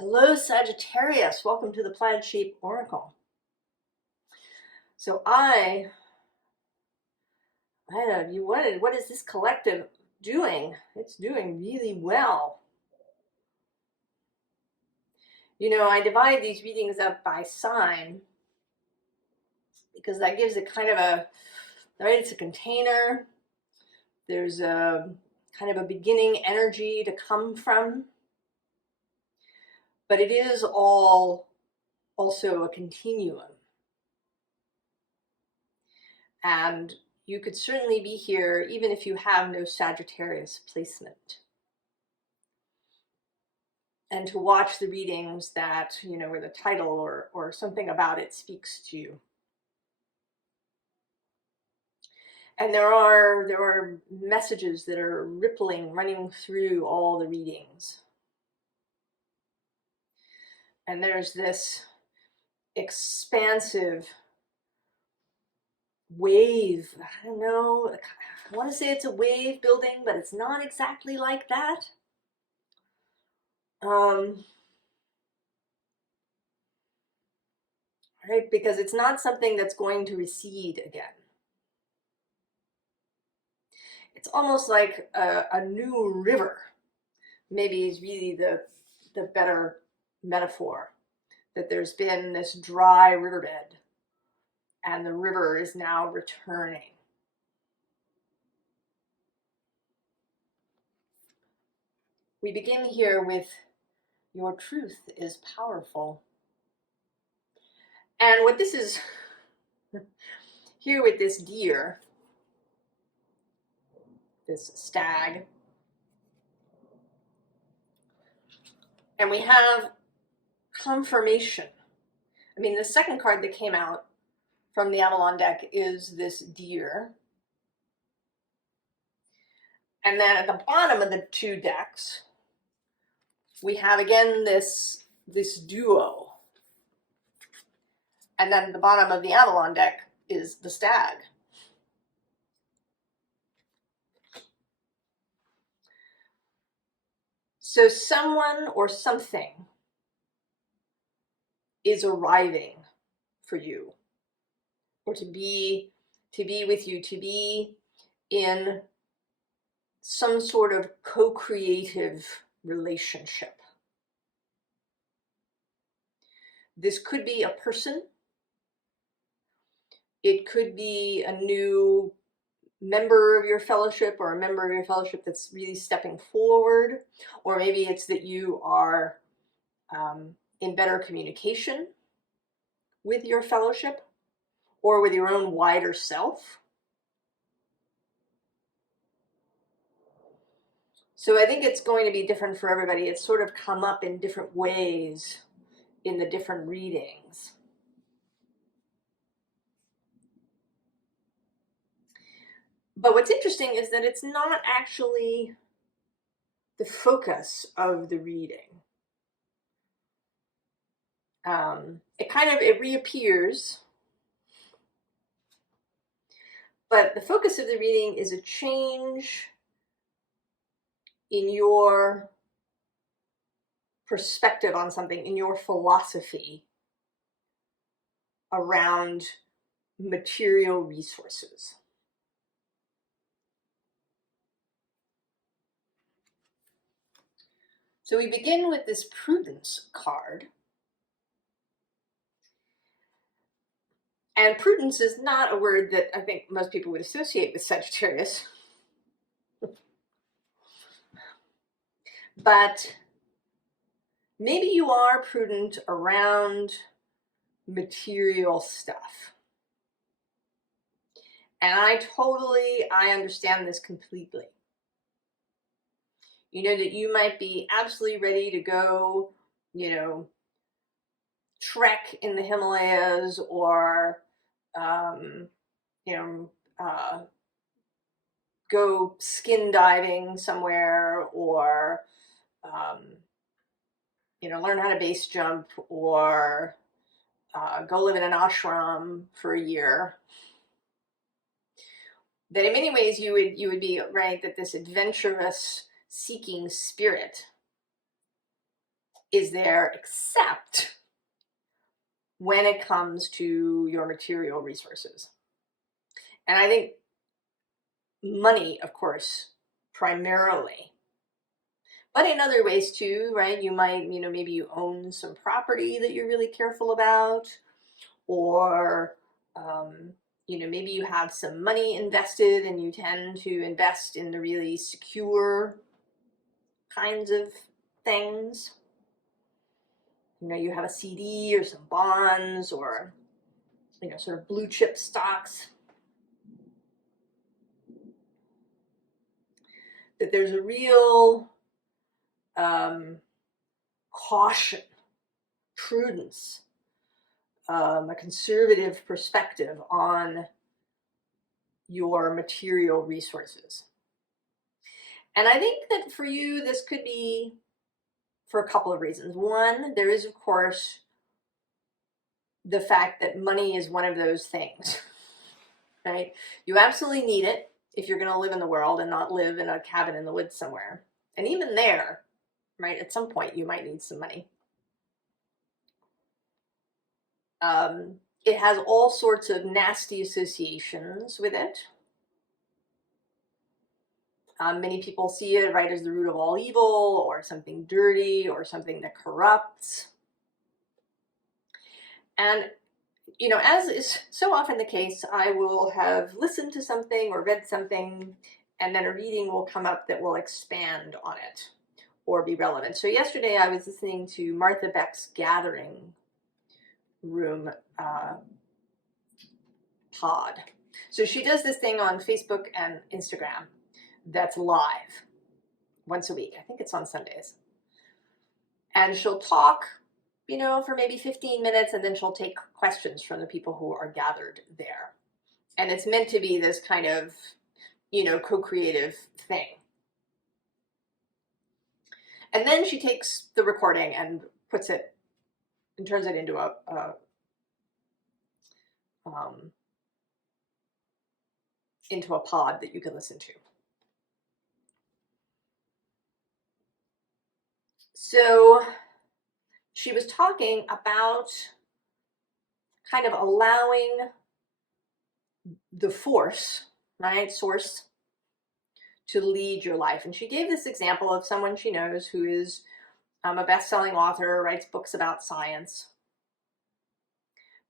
Hello, Sagittarius. Welcome to the Plaid Sheep Oracle. So I don't know, what is this collective doing? It's doing really well. You know, I divide these readings up by sign because that gives it kind of it's a container. There's a kind of a beginning energy to come from, but it is all also a continuum. And you could certainly be here even if you have no Sagittarius placement. And to watch the readings that, you know, where the title or something about it speaks to you. And there are messages that are rippling, running through all the readings. And there's this expansive wave. I don't know, I want to say it's a wave building, but it's not exactly like that. Right? Because it's not something that's going to recede again. It's almost like a new river, maybe is really the better metaphor, that there's been this dry riverbed and the river is now returning. We begin here with your truth is powerful. And what this is here with this deer, this stag, and we have confirmation. I mean, the second card that came out from the Avalon deck is this deer. And then at the bottom of the two decks, we have again this duo. And then at the bottom of the Avalon deck is the stag. So someone or something is arriving for you, or to be with you, to be in some sort of co-creative relationship. This could be a person. It could be a new member of your fellowship, or a member of your fellowship that's really stepping forward, or maybe it's that you are in better communication with your fellowship or with your own wider self. So I think it's going to be different for everybody. It's sort of come up in different ways in the different readings. But what's interesting is that it's not actually the focus of the reading. It reappears, but the focus of the reading is a change in your perspective on something, in your philosophy around material resources. So we begin with this prudence card. And prudence is not a word that I think most people would associate with Sagittarius. But maybe you are prudent around material stuff. And I understand this completely. You know, that you might be absolutely ready to go, you know, trek in the Himalayas, or, go skin diving somewhere, or, learn how to base jump, or go live in an ashram for a year. That in many ways you would be right, that this adventurous seeking spirit is there except when it comes to your material resources. And I think money, of course, primarily, but in other ways too, right? You might, maybe you own some property that you're really careful about, or, maybe you have some money invested and you tend to invest in the really secure kinds of things. You have a CD or some bonds or, sort of blue chip stocks. That there's a real caution, prudence, a conservative perspective on your material resources. And I think that for you, this could be for a couple of reasons. One, there is, of course, the fact that money is one of those things, right? You absolutely need it if you're going to live in the world and not live in a cabin in the woods somewhere. And even there, right, at some point you might need some money. It has all sorts of nasty associations with it. Many people see it, right, as the root of all evil, or something dirty, or something that corrupts. And, as is so often the case, I will have listened to something or read something, and then a reading will come up that will expand on it or be relevant. So yesterday I was listening to Martha Beck's Gathering Room pod. So she does this thing on Facebook and Instagram that's live once a week. I think it's on Sundays. And she'll talk, for maybe 15 minutes, and then she'll take questions from the people who are gathered there. And it's meant to be this kind of, co-creative thing. And then she takes the recording and puts it and turns it into a pod that you can listen to. So she was talking about kind of allowing the force, right, source, to lead your life. And she gave this example of someone she knows who is a best-selling author, writes books about science,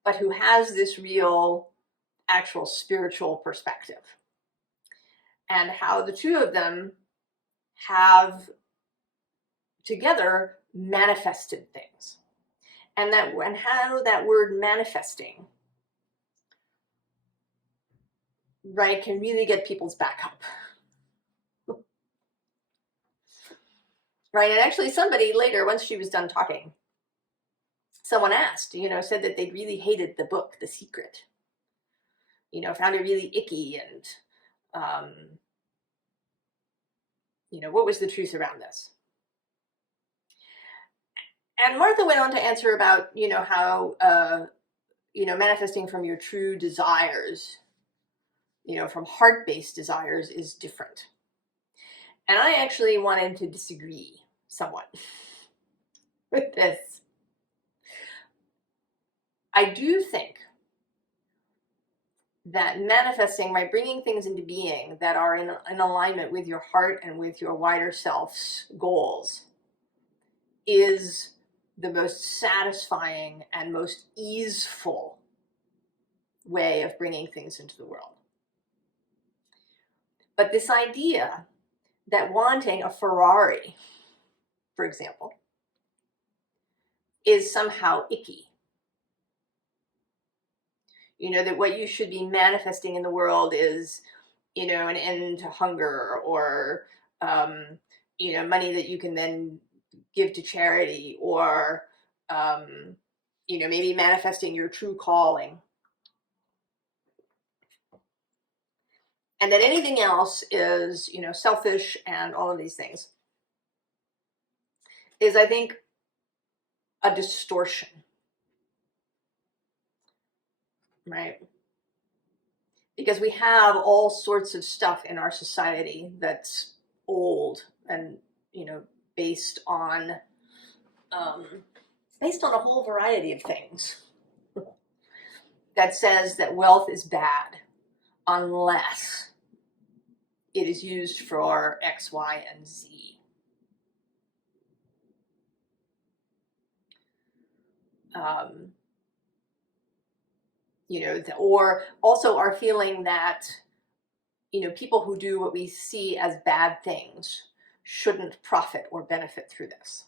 but who has this real, actual spiritual perspective. And how the two of them have together manifested things. And how that word manifesting, right, can really get people's back up. Right, and actually somebody later, once she was done talking, someone asked, said that they really hated the book, The Secret. Found it really icky, and, what was the truth around this? And Martha went on to answer about, how, manifesting from your true desires, from heart-based desires is different. And I actually wanted to disagree somewhat with this. I do think that manifesting, by bringing things into being that are in alignment with your heart and with your wider self's goals, is the most satisfying and most easeful way of bringing things into the world. But this idea that wanting a Ferrari, for example, is somehow icky. That what you should be manifesting in the world is, an end to hunger, or, money that you can then give to charity, or, maybe manifesting your true calling. And that anything else is, selfish, and all of these things is, I think, a distortion. Right? Because we have all sorts of stuff in our society that's old and, based on based on a whole variety of things, that says that wealth is bad unless it is used for X, Y, and Z. You know, or also our feeling that, you know, people who do what we see as bad things shouldn't profit or benefit through this.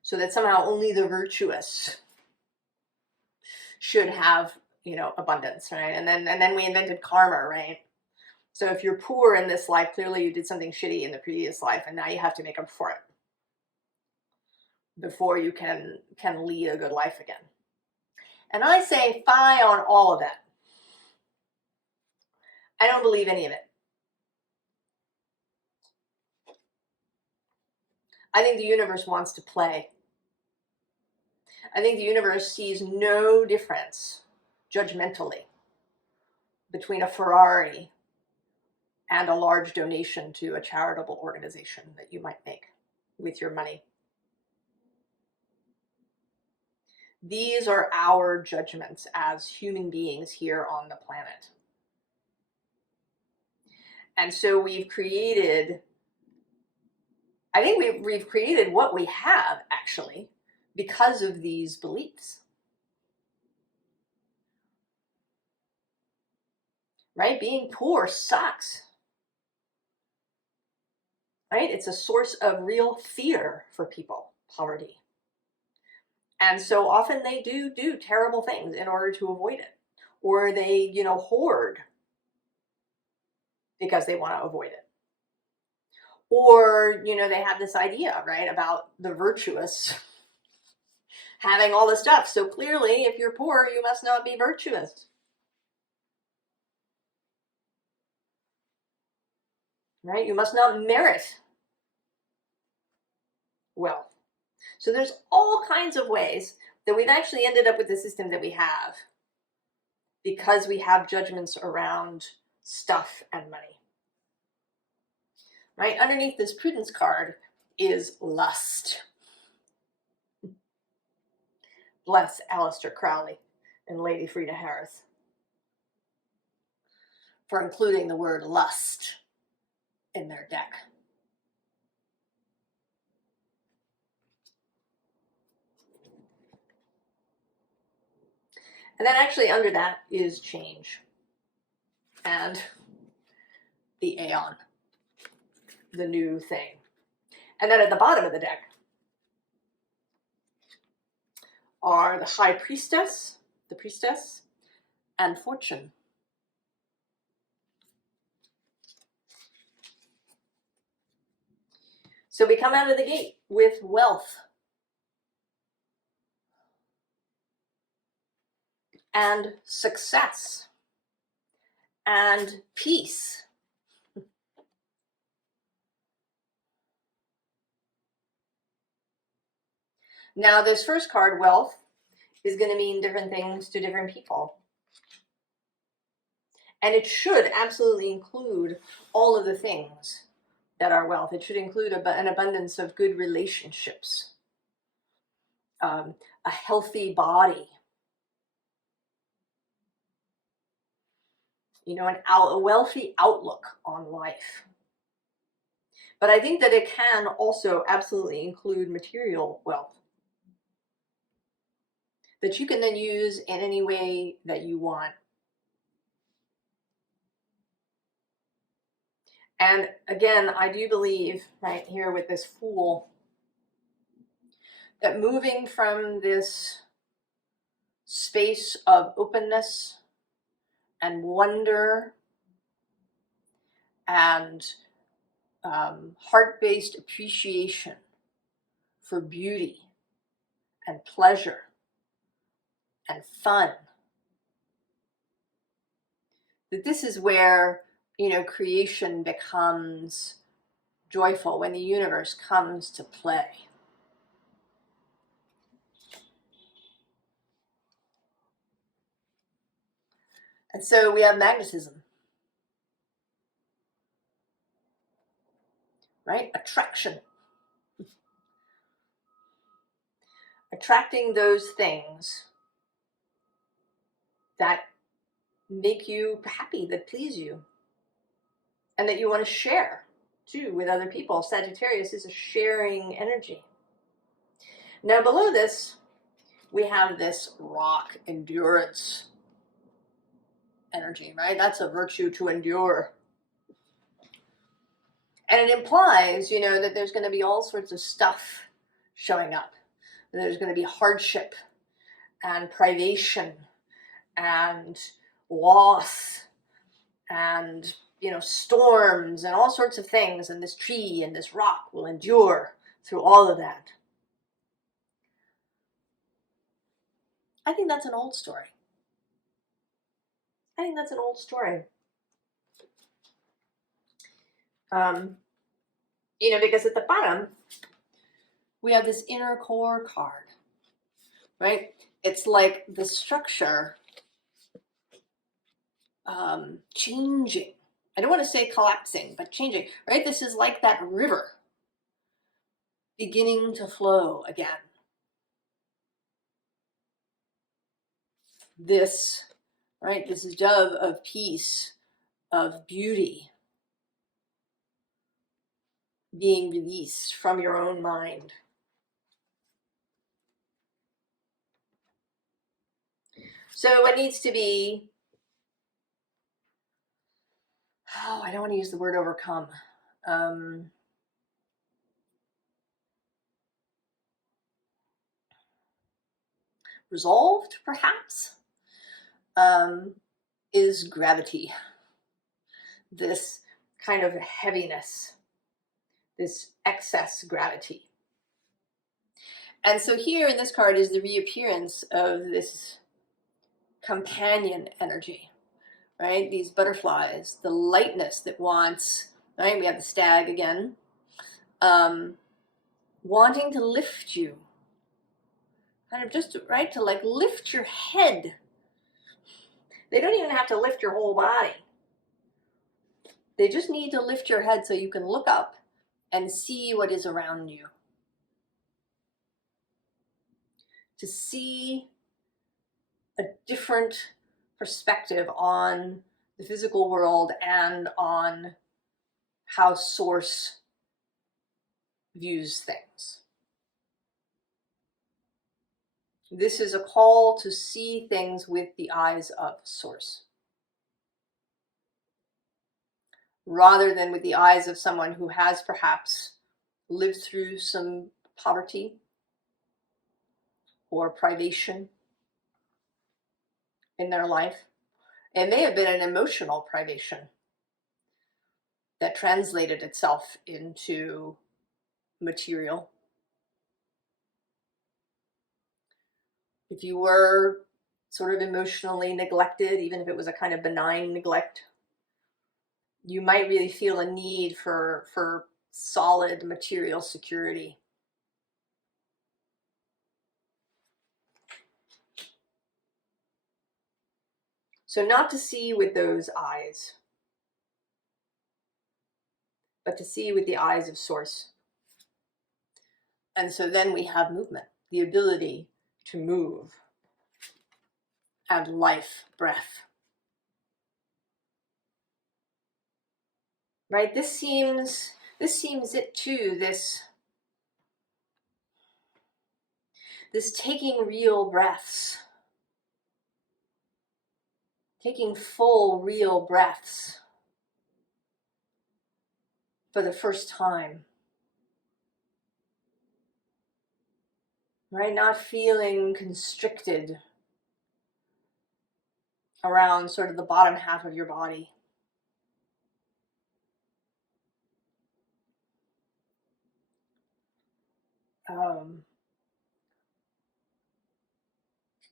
So that somehow only the virtuous should have, you know, abundance, right? And then we invented karma, right? So if you're poor in this life, clearly you did something shitty in the previous life, and now you have to make up for it before you can lead a good life again. And I say fie on all of that. I don't believe any of it. I think the universe wants to play. I think the universe sees no difference, judgmentally, between a Ferrari and a large donation to a charitable organization that you might make with your money. These are our judgments as human beings here on the planet. And so we've created, I think we've created what we have, actually, because of these beliefs. Right? Being poor sucks. Right? It's a source of real fear for people, poverty. And so often they do terrible things in order to avoid it. Or they, you know, hoard because they want to avoid it. Or, you know, they have this idea, right, about the virtuous having all the stuff. So clearly, if you're poor, you must not be virtuous. Right? You must not merit wealth. So there's all kinds of ways that we've actually ended up with the system that we have because we have judgments around stuff and money. Right? Underneath this prudence card is lust. Bless Aleister Crowley and Lady Frida Harris for including the word lust in their deck. And then actually under that is change and the Aeon, the new thing. And then at the bottom of the deck are the High Priestess, the Priestess, and Fortune. So we come out of the gate with wealth and success and peace. Now this first card, wealth, is going to mean different things to different people. And it should absolutely include all of the things that are wealth. It should include an abundance of good relationships, a healthy body, you know, a wealthy outlook on life. But I think that it can also absolutely include material wealth that you can then use in any way that you want. And again, I do believe right here with this Fool that moving from this space of openness and wonder and heart-based appreciation for beauty and pleasure and fun, that this is where, you know, creation becomes joyful, when the universe comes to play. And so we have magnetism, right? Attraction. attracting those things that make you happy, that please you, and that you want to share too with other people. Sagittarius is a sharing energy. Now below this, we have this rock endurance energy, right? That's a virtue to endure. And it implies, you know, that there's going to be all sorts of stuff showing up. There's going to be hardship and privation and loss and, you know, storms and all sorts of things. And this tree and this rock will endure through all of that. I think that's an old story. I think that's an old story. You know, because at the bottom, we have this inner core card, right? It's like the structure changing. I don't want to say collapsing, but changing, right? This is like that river beginning to flow again. This, right? This is dove of peace, of beauty, being released from your own mind. So what needs to be, oh, I don't want to use the word overcome. Resolved, perhaps, is gravity. This kind of heaviness, this excess gravity. And so here in this card is the reappearance of this companion energy, right? These butterflies, the lightness that wants, right? We have the stag again, wanting to lift you, kind of just, right, to like lift your head. They don't even have to lift your whole body. They just need to lift your head so you can look up and see what is around you. To see a different perspective on the physical world and on how Source views things. This is a call to see things with the eyes of Source, rather than with the eyes of someone who has perhaps lived through some poverty or privation in their life. It may have been an emotional privation that translated itself into material. If you were sort of emotionally neglected, even if it was a kind of benign neglect, you might really feel a need for solid material security. So not to see with those eyes, but to see with the eyes of Source. And so then we have movement, the ability to move, and life, breath. Right? This seems it too, this taking real breaths, taking full real breaths for the first time. Right? Not feeling constricted around sort of the bottom half of your body.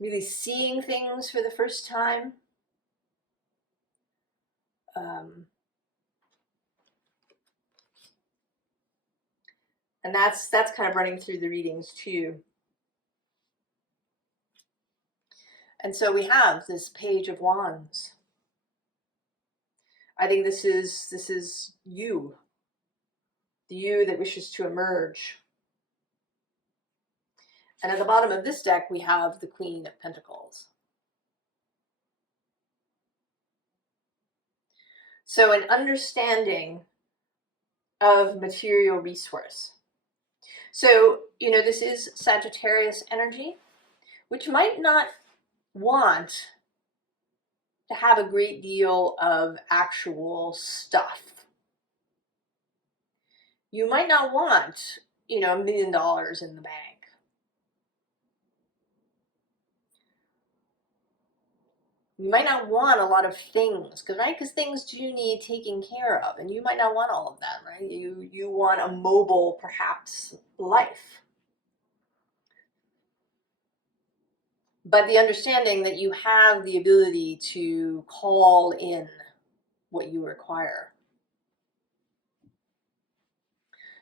Really seeing things for the first time. And that's kind of running through the readings too. And so we have this Page of Wands. I think this is you, the you that wishes to emerge. And at the bottom of this deck, we have the Queen of Pentacles. So an understanding of material resource. So, this is Sagittarius energy, which might not want to have a great deal of actual stuff. You might not want, $1 million in the bank. You might not want a lot of things, because things do need taking care of, and you might not want all of that, right? You want a mobile, perhaps, life. But the understanding that you have the ability to call in what you require,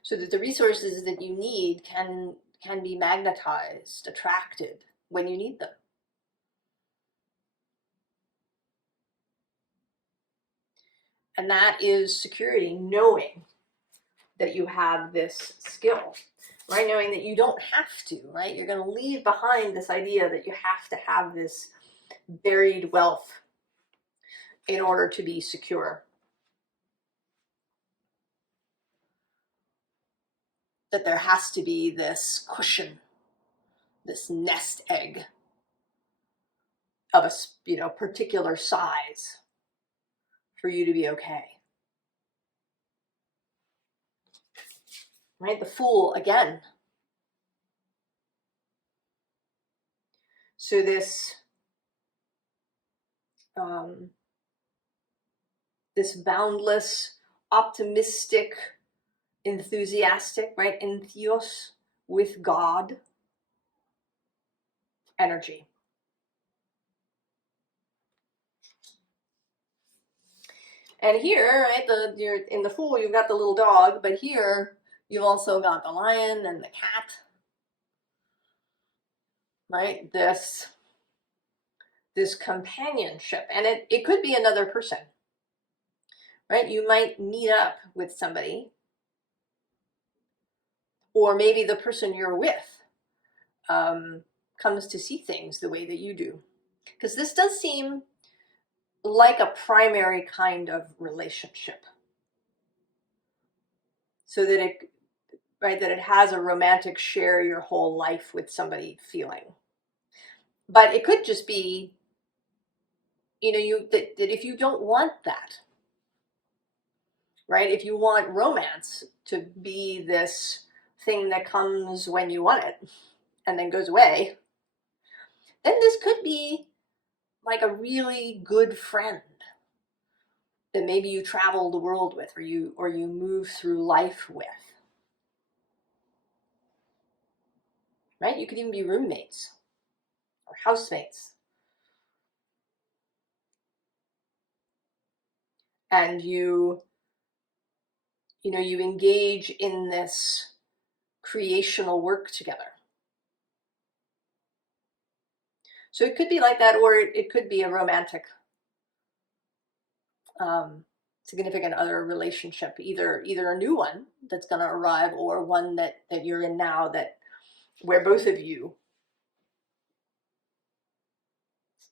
so that the resources that you need can be magnetized, attracted when you need them. And that is security, knowing that you have this skill, right? Knowing that you don't have to, right? You're going to leave behind this idea that you have to have this buried wealth in order to be secure. That there has to be this cushion, this nest egg of a particular size for you to be okay. Right? The Fool again. So this this boundless, optimistic, enthusiastic, right? Entheos, with God energy. And here, right, you're in the Fool, you've got the little dog, but here you've also got the lion and the cat, right? This companionship, and it could be another person, right? You might meet up with somebody, or maybe the person you're with comes to see things the way that you do, because this does seem like a primary kind of relationship, so that it has a romantic share your whole life with somebody feeling. But it could just be, that if you don't want that, right? If you want romance to be this thing that comes when you want it and then goes away, then this could be like a really good friend that maybe you travel the world with, or you move through life with. Right? You could even be roommates or housemates. And you engage in this creational work together. So it could be like that, or it could be a romantic significant other relationship, either a new one that's going to arrive, or one that you're in now, where both of you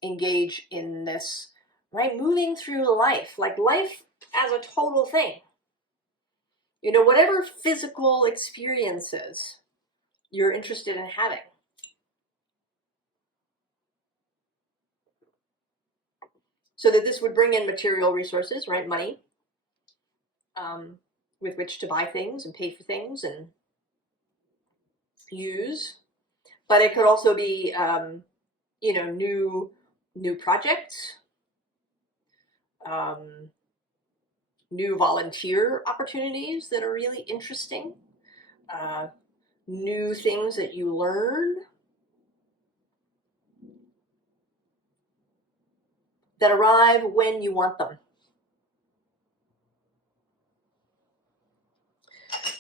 engage in this, right? Moving through life, like life as a total thing. Whatever physical experiences you're interested in having. So that this would bring in material resources, right? Money, with which to buy things and pay for things and use. But it could also be, new projects, new volunteer opportunities that are really interesting, new things that you learn that arrive when you want them.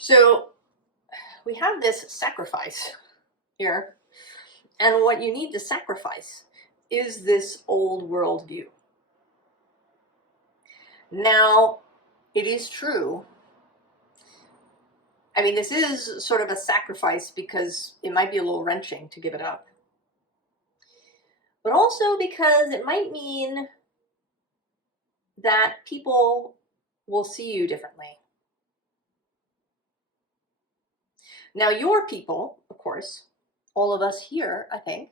So we have this sacrifice here, and what you need to sacrifice is this old world view. Now, it is true, I mean, this is sort of a sacrifice because it might be a little wrenching to give it up. But also because it might mean that people will see you differently. Now, your people, of course, all of us here, I think,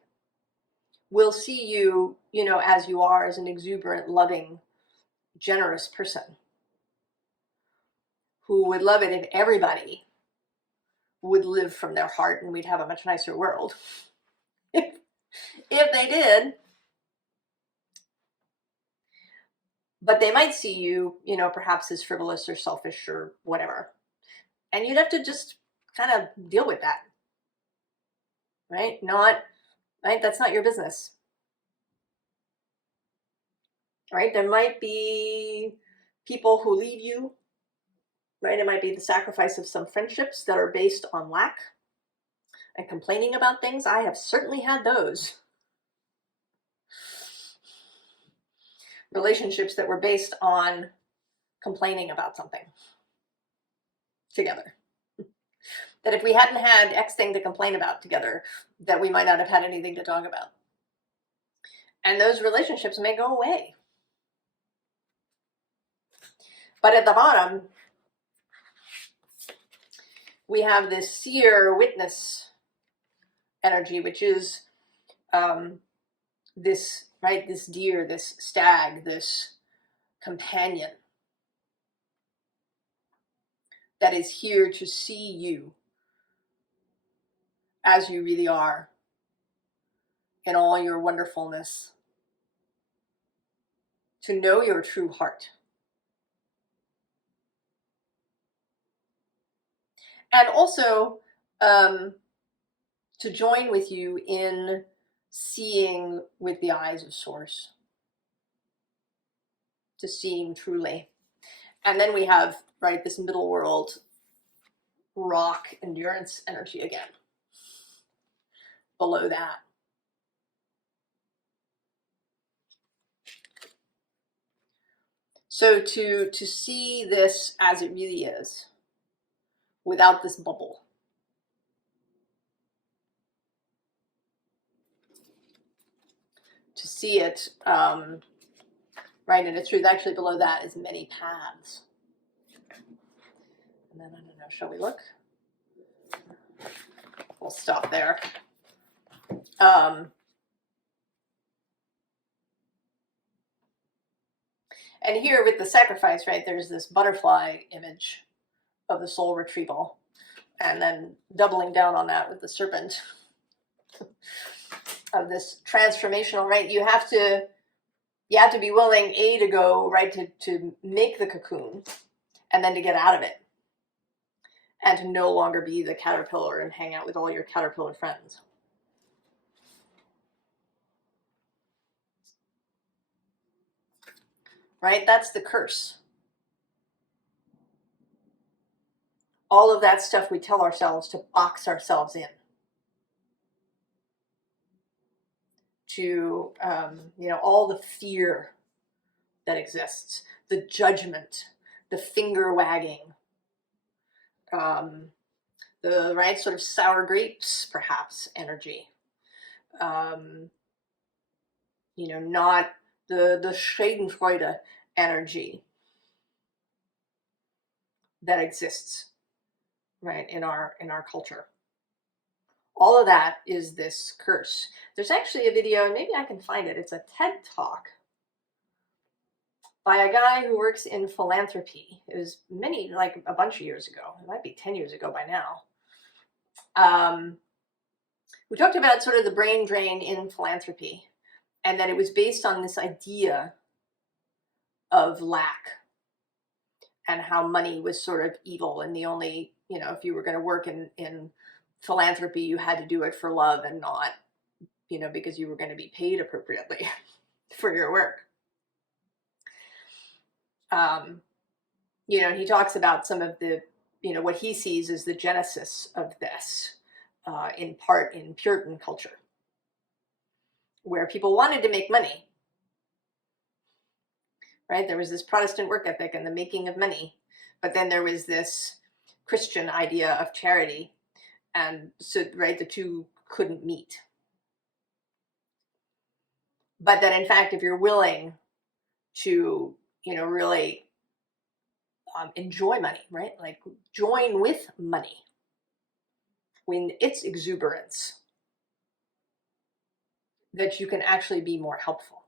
will see you, you know, as you are, as an exuberant, loving, generous person who would love it if everybody would live from their heart and we'd have a much nicer world. If they did. But they might see you, you know, perhaps as frivolous or selfish or whatever. And you'd have to just kind of deal with that. Right? Right? That's not your business. Right? There might be people who leave you. Right? It might be the sacrifice of some friendships that are based on lack and complaining about things. I have certainly had those. Relationships that were based on complaining about something together. That if we hadn't had X thing to complain about together, that we might not have had anything to talk about. And those relationships may go away. But at the bottom, we have this seer witness energy, which is this, right, this deer, this stag, this companion that is here to see you as you really are in all your wonderfulness, to know your true heart. And also to join with you in seeing with the eyes of Source, to seeing truly. And then we have, right, this middle world rock endurance energy again below that. So to see this as it really is, without this bubble. To see it, right, in its truth. Actually below that is many paths. And then, I don't know, shall we look? We'll stop there. And here with the sacrifice, right, there's this butterfly image of the soul retrieval. And then doubling down on that with the serpent of this transformational, right? You have to be willing, to go, right, to make the cocoon, and then to get out of it. And to no longer be the caterpillar and hang out with all your caterpillar friends. Right? That's the curse. All of that stuff we tell ourselves to box ourselves in. To, you know, all the fear that exists, the judgment, the finger wagging, the right sort of sour grapes, perhaps, energy. You know, not the Schadenfreude energy that exists, right, in our culture. All of that is this curse. There's actually a video, maybe I can find it. It's a TED Talk by a guy who works in philanthropy. It was like a bunch of years ago. It might be 10 years ago by now. We talked about sort of the brain drain in philanthropy, and that it was based on this idea of lack and how money was sort of evil, and the only, you know, if you were going to work in philanthropy, you had to do it for love and not, you know, because you were going to be paid appropriately for your work. You know, he talks about some of the, you know, what he sees as the genesis of this, in part in Puritan culture, where people wanted to make money, right? There was this Protestant work ethic and the making of money, but then there was this Christian idea of charity. And so, right, the two couldn't meet. But that in fact, if you're willing to, really enjoy money, right? Like join with money when its exuberance, that you can actually be more helpful.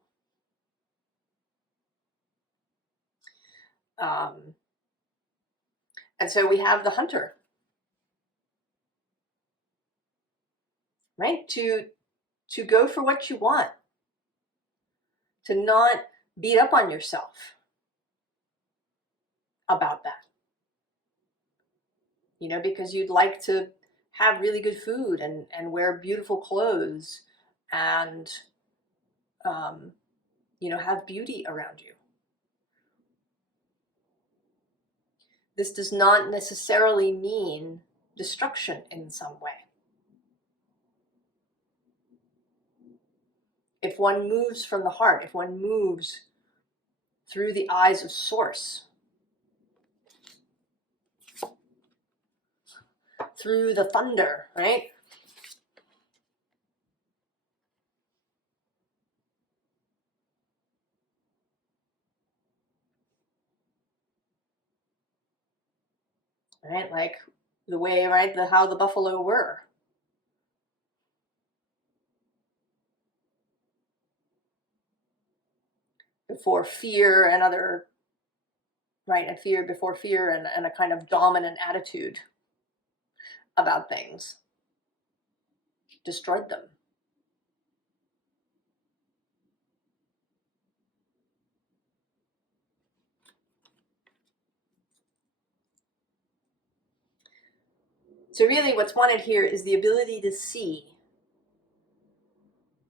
And so we have the hunter, right? To go for what you want, to not beat up on yourself about that, because you'd like to have really good food and wear beautiful clothes and, have beauty around you. This does not necessarily mean destruction in some way. If one moves from the heart, if one moves through the eyes of Source, through the thunder, right? Right, like the way, right, how the buffalo were. Before fear and other, right, and fear before fear and a kind of dominant attitude about things destroyed them. So really what's wanted here is the ability to see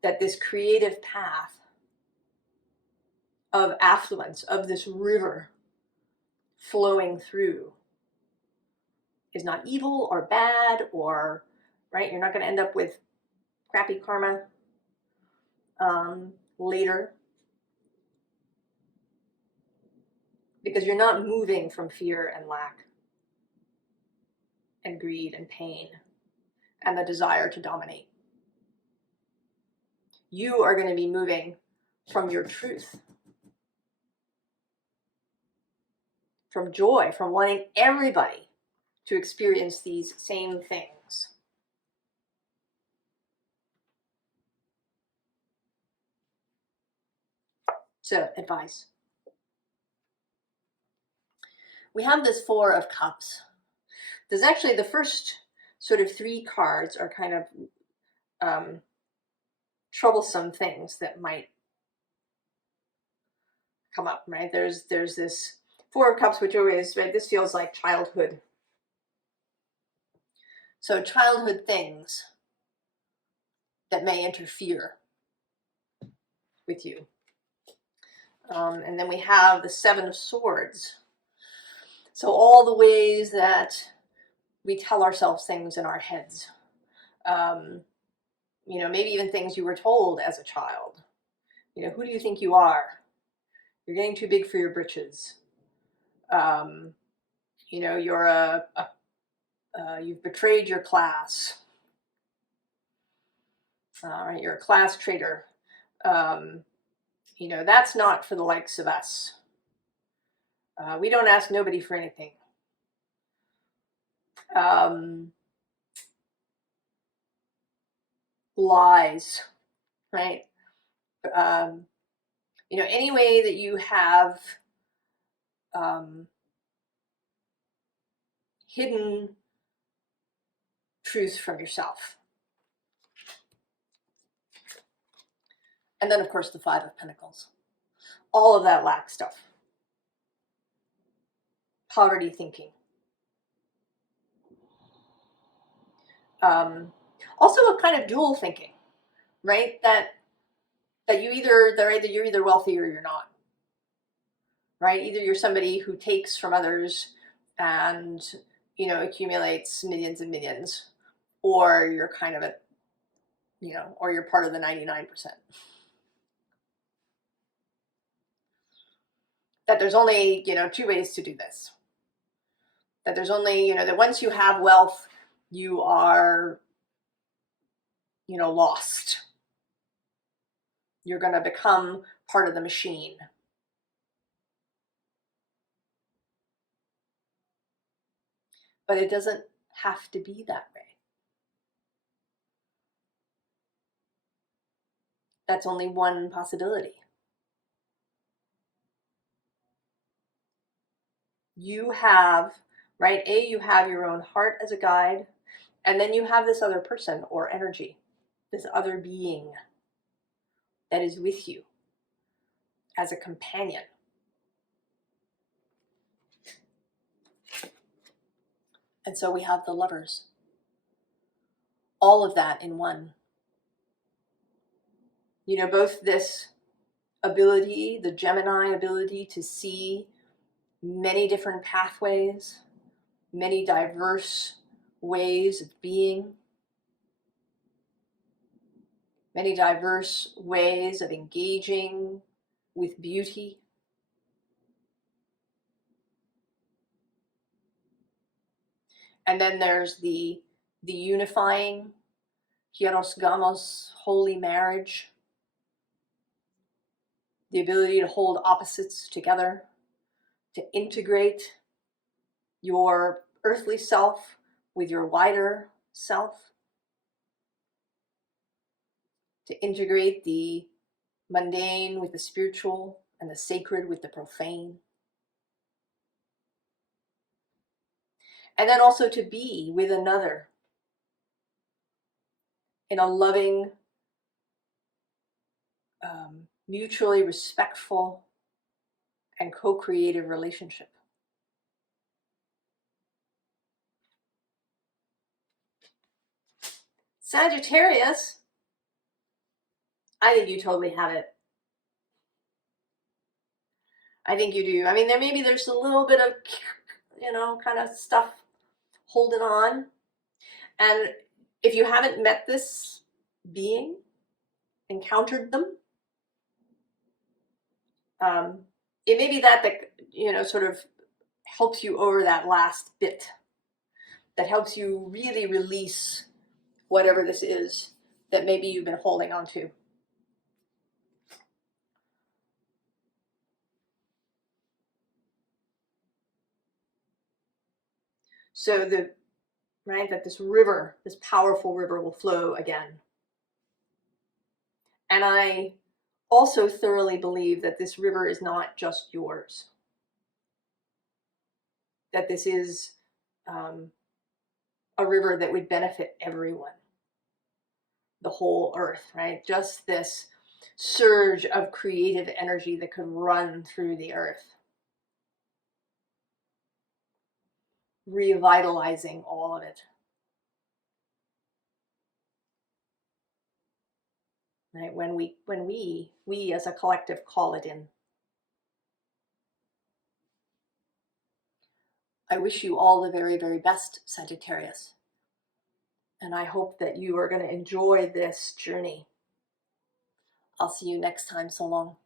that this creative path of affluence, of this river flowing through, is not evil or bad, or, right, you're not going to end up with crappy karma later, because you're not moving from fear and lack and greed and pain and the desire to dominate. You are going to be moving from your truth, from joy, from wanting everybody to experience these same things. So, advice. We have this Four of Cups. There's actually the first sort of three cards are kind of troublesome things that might come up, right? There's this Four of Cups, which always, right, this feels like childhood. So childhood things that may interfere with you. And then we have the Seven of Swords. So all the ways that we tell ourselves things in our heads. Maybe even things you were told as a child. Who do you think you are? You're getting too big for your britches. You're you've betrayed your class. Right, you're a class traitor. That's not for the likes of us. We don't ask nobody for anything. Lies, right? Any way that you have hidden truth from yourself. And then, of course, the Five of Pentacles. All of that lack stuff. Poverty thinking. Also a kind of dual thinking, right? That you're either wealthy or you're not. Right? Either you're somebody who takes from others and, accumulates millions and millions, or you're kind of or you're part of the 99%. That there's only, two ways to do this. That there's only, that once you have wealth, you are, lost. You're going to become part of the machine. But it doesn't have to be that way. That's only one possibility. You have, right, you have your own heart as a guide, and then you have this other person or energy, this other being that is with you as a companion. And so we have the Lovers. All of that in one. Both this ability, the Gemini ability to see many different pathways, many diverse ways of being, many diverse ways of engaging with beauty. And then there's the unifying, hieros gamos, holy marriage, the ability to hold opposites together, to integrate your earthly self with your wider self, to integrate the mundane with the spiritual and the sacred with the profane. And then also to be with another in a loving, mutually respectful, and co-creative relationship. Sagittarius, I think you totally have it. I think you do. I mean, there's a little bit of, kind of stuff holding on. And if you haven't met this being, encountered them, it may be that sort of helps you over that last bit, that helps you really release whatever this is that maybe you've been holding on to. So that this river, this powerful river, will flow again. And I also thoroughly believe that this river is not just yours. That this is a river that would benefit everyone, the whole earth, right? Just this surge of creative energy that could run through the earth, revitalizing all of it. Right? When we as a collective call it in. I wish you all the very, very best, Sagittarius. And I hope that you are going to enjoy this journey. I'll see you next time. So long.